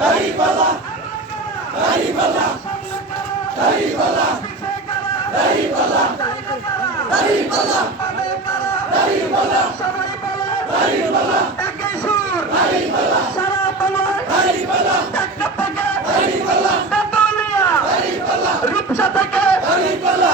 দাড়িপাল্লা দাড়িপাল্লা দাড়িপাল্লা দাড়িপাল্লা দাড়িপাল্লা দাড়িপাল্লা দাড়িপাল্লা একই সুর দাড়িপাল্লা সারা বাংলায় দাড়িপাল্লা দাড়িপাল্লা দাড়িপাল্লা রূপসা থেকে দাড়িপাল্লা